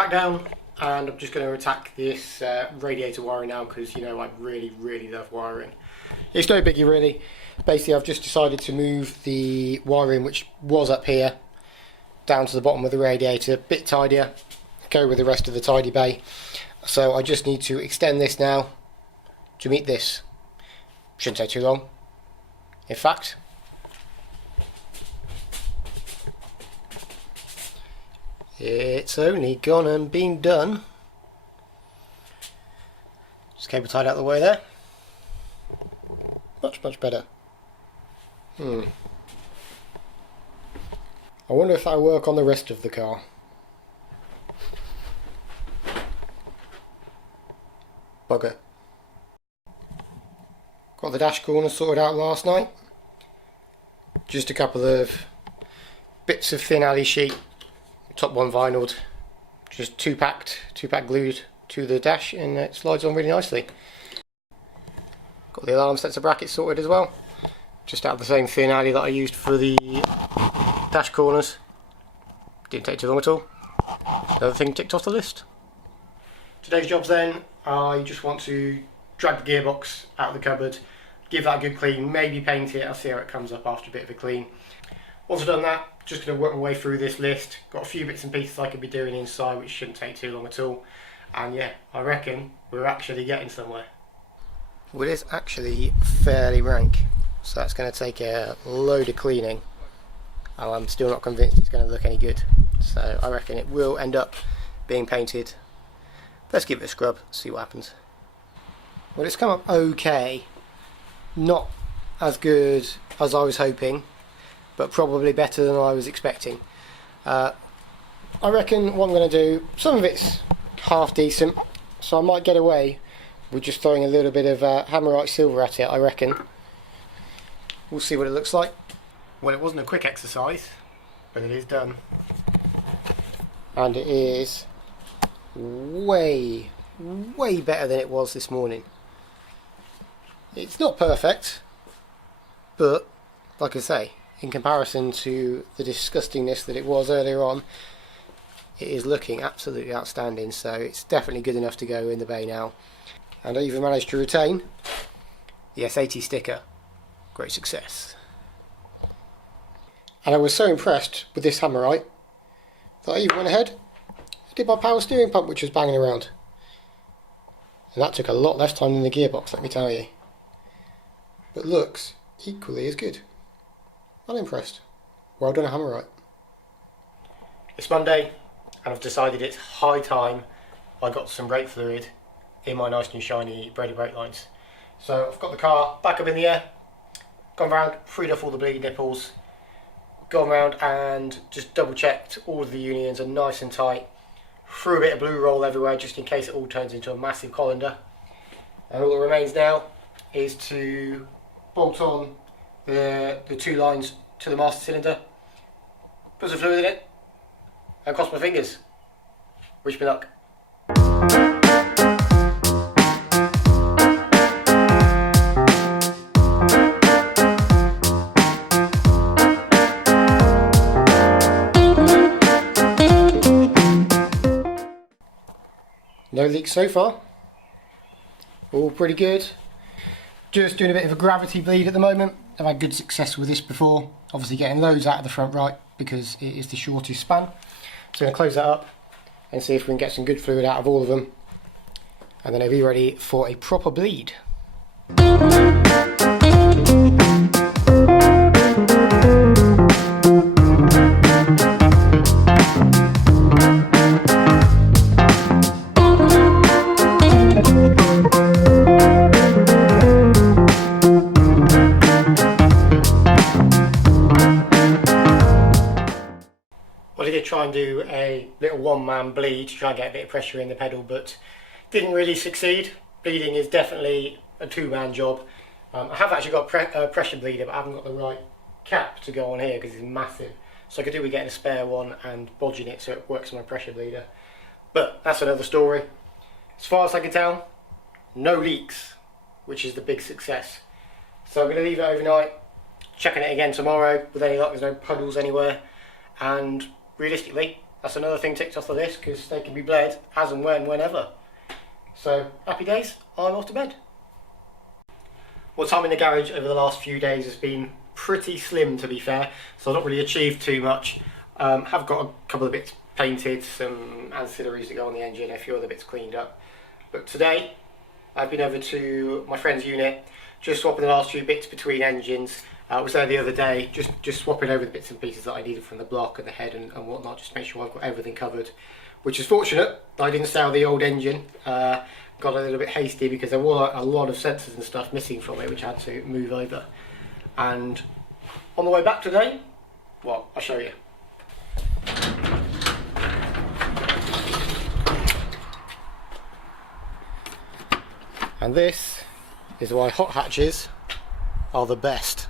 back down and I'm just going to attack this radiator wiring now, because you know I really love wiring. It's no biggie really. Basically I've just decided to move the wiring which was up here down to the bottom of the radiator, a bit tidier, go with the rest of the tidy bay. So I just need to extend this now to meet this. Shouldn't take too long. In fact, it's only gone and been done. Just cable tied out of the way there. Much better. I wonder if that'll work on the rest of the car. Bugger. Got the dash corner sorted out last night. Just a couple of bits of thin alley sheet, top one vinyled, just two packed glued to the dash, and it slides on really nicely. Got the alarm sensor bracket sorted as well, just out of the same thin alley that I used for the dash corners. Didn't take too long at all. Another thing ticked off the list. Today's jobs then, I just want to drag the gearbox out of the cupboard, give that a good clean, maybe paint it. I'll see how it comes up after a bit of a clean. Once I've done that, just going to work my way through this list. Got a few bits and pieces I could be doing inside which shouldn't take too long at all. And yeah, I reckon we're actually getting somewhere. Well, it is actually fairly rank, so that's going to take a load of cleaning. And I'm still not convinced it's going to look any good. So I reckon it will end up being painted. Let's give it a scrub, see what happens. Well, it's come up okay. Not as good as I was hoping, but probably better than I was expecting. I reckon what I'm going to do, some of it's half decent, so I might get away with just throwing a little bit of hammerite silver at it, I reckon. We'll see what it looks like. Well, it wasn't a quick exercise, but it is done. And it is way better than it was this morning. It's not perfect, but like I say, in comparison to the disgustingness that it was earlier on, it is looking absolutely outstanding. So it's definitely good enough to go in the bay now. And I even managed to retain the S80 sticker. Great success. And I was so impressed with this hammerite that I even went ahead and did my power steering pump, which was banging around. And that took a lot less time than the gearbox, let me tell you. But looks equally as good. I'm impressed. Well done, hammerite. It's Monday and I've decided it's high time I got some brake fluid in my nice new shiny Brady brake lines. So I've got the car back up in the air, gone round, freed off all the bleed nipples, gone round and just double checked all of the unions are nice and tight, threw a bit of blue roll everywhere just in case it all turns into a massive colander. And all that remains now is to bolt on the two lines to the master cylinder, put some fluid in it, and cross my fingers. Wish me luck. No leaks so far. All pretty good. Just doing a bit of a gravity bleed at the moment. I've had good success with this before. Obviously getting loads out of the front right because it is the shortest span. So I'm going to close that up and see if we can get some good fluid out of all of them. And then I'll be ready for a proper bleed. Try and do a little one-man bleed to try and get a bit of pressure in the pedal, but didn't really succeed. Bleeding is definitely a two-man job. I have actually got a pressure bleeder, but I haven't got the right cap to go on here because it's massive. So I could do with getting a spare one and bodging it so it works on my pressure bleeder. But that's another story. As far as I can tell, no leaks, which is the big success. So I'm going to leave it overnight, checking it again tomorrow. With any luck, there's no puddles anywhere, and realistically, that's another thing ticked off the list, because they can be bled as and whenever. So happy days, I'm off to bed. Well, time in the garage over the last few days has been pretty slim, to be fair, so I've not really achieved too much. Have got a couple of bits painted, some ancillaries that go on the engine, a few other bits cleaned up. But today I've been over to my friend's unit, just swapping the last few bits between engines. I was there the other day, just swapping over the bits and pieces that I needed from the block and the head and whatnot, just to make sure I've got everything covered. Which is fortunate. I didn't sell the old engine. Got a little bit hasty because there were a lot of sensors and stuff missing from it, which I had to move over. And on the way back today, well, I'll show you. And this is why hot hatches are the best.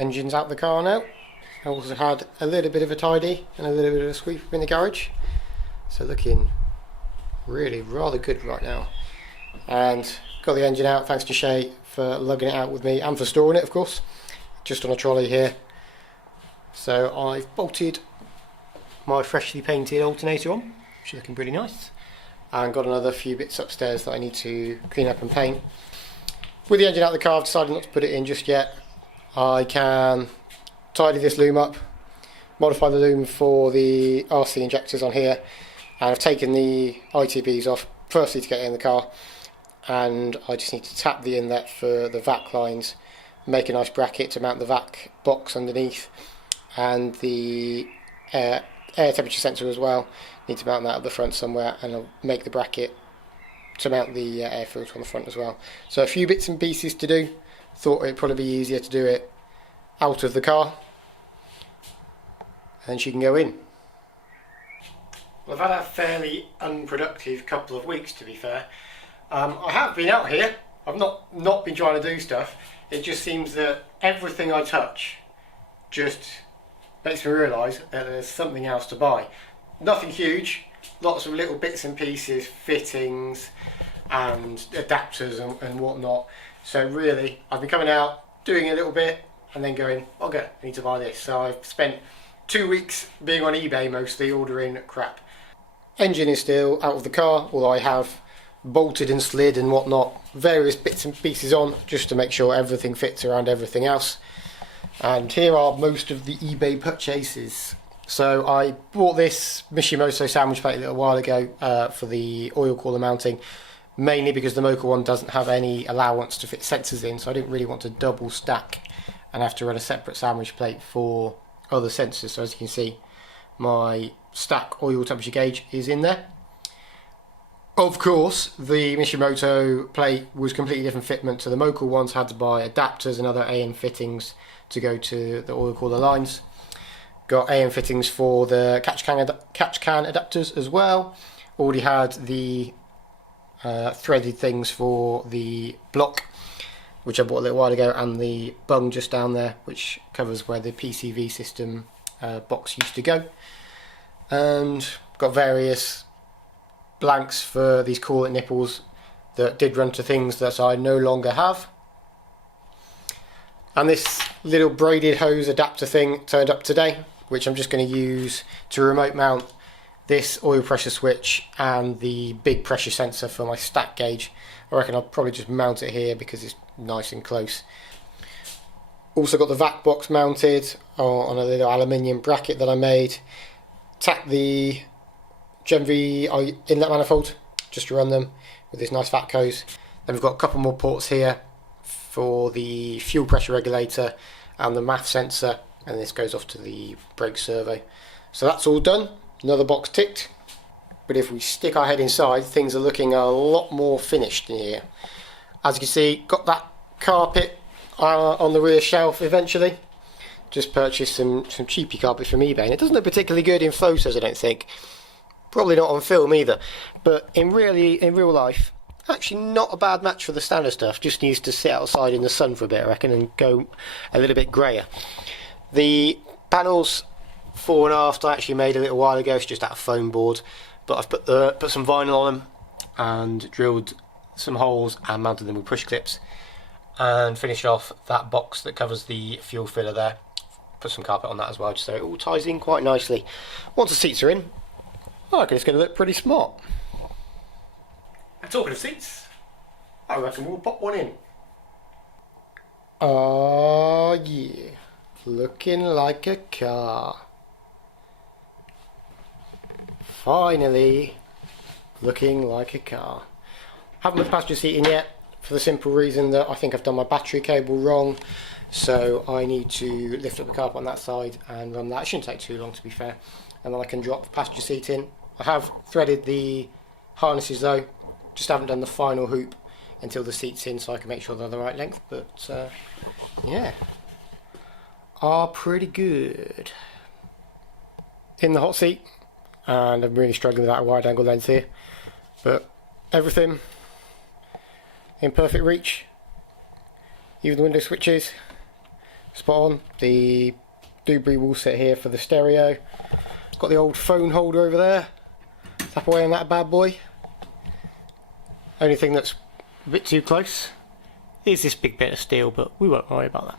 Engine's out the car now. I also had a little bit of a tidy and a little bit of a sweep in the garage. So looking really rather good right now. And got the engine out, thanks to Shay for lugging it out with me and for storing it, of course. Just on a trolley here. So I've bolted my freshly painted alternator on, which is looking pretty nice. And got another few bits upstairs that I need to clean up and paint. With the engine out of the car, I've decided not to put it in just yet. I can tidy this loom up, modify the loom for the RC injectors on here, and I've taken the ITBs off, firstly to get it in the car, and I just need to tap the inlet for the vac lines, make a nice bracket to mount the vac box underneath, and the air temperature sensor as well. Need to mount that at the front somewhere, and I'll make the bracket to mount the air filter on the front as well. So a few bits and pieces to do. Thought it'd probably be easier to do it out of the car, and then she can go in. Well, I've had a fairly unproductive couple of weeks, to be fair. I have been out here. I've not been trying to do stuff. It just seems that everything I touch just makes me realise that there's something else to buy. Nothing huge, lots of little bits and pieces, fittings and adapters and whatnot. So really, I've been coming out, doing a little bit, and then going, okay, I need to buy this. So I've spent 2 weeks being on eBay mostly, ordering crap. Engine is still out of the car, although I have bolted and slid and whatnot, various bits and pieces on, just to make sure everything fits around everything else. And here are most of the eBay purchases. So I bought this Mishimoto sandwich plate a little while ago for the oil cooler mounting, mainly because the Mocha one doesn't have any allowance to fit sensors in, so I didn't really want to double stack and have to run a separate sandwich plate for other sensors. So as you can see, my stack oil temperature gauge is in there. Of course, the Mishimoto plate was completely different fitment to the Mocha ones. Had to buy adapters and other AN fittings to go to the oil cooler lines. Got AN fittings for the catch can adapters as well. Already had the threaded things for the block, which I bought a little while ago, and the bung just down there, which covers where the PCV system box used to go. And got various blanks for these coolant nipples that did run to things that I no longer have. And this little braided hose adapter thing turned up today, which I'm just going to use to remote mount this oil pressure switch and the big pressure sensor for my stack gauge. I reckon I'll probably just mount it here because it's nice and close. Also got the vac box mounted on a little aluminium bracket that I made. Tacked the Gen V inlet manifold just to run them with this nice vac hose. Then we've got a couple more ports here for the fuel pressure regulator and the MAF sensor, and this goes off to the brake servo. So that's all done, another box ticked. But if we stick our head inside, things are looking a lot more finished in here. As you can see, got that carpet on the rear shelf eventually. Just purchased some cheapy carpet from eBay, and it doesn't look particularly good in photos, I don't think. Probably not on film either, but in real life, actually not a bad match for the standard stuff. Just needs to sit outside in the sun for a bit, I reckon, and go a little bit grayer. The panels, fore and aft, I actually made a little while ago. It's just out of foam board, but I've put some vinyl on them and drilled some holes and mounted them with push clips, and finished off that box that covers the fuel filler there. put some carpet on that as well, just so it all ties in quite nicely. Once the seats are in, I reckon it's going to look pretty smart. And talking of seats, I reckon we'll pop one in. Oh yeah, looking like a car. Finally, looking like a car. Haven't put the passenger seat in yet, for the simple reason that I think I've done my battery cable wrong. So I need to lift up the carpet on that side and run that. It shouldn't take too long, to be fair. And then I can drop the passenger seat in. I have threaded the harnesses though, just haven't done the final hoop until the seat's in, so I can make sure they're the right length. But yeah, are pretty good. In the hot seat, and I'm really struggling with that wide angle lens here, but everything in perfect reach. Even the window switches, spot on. The Dubry wall set here for the stereo. Got the old phone holder over there. Tap away on that bad boy. Only thing that's a bit too close is this big bit of steel, but we won't worry about that.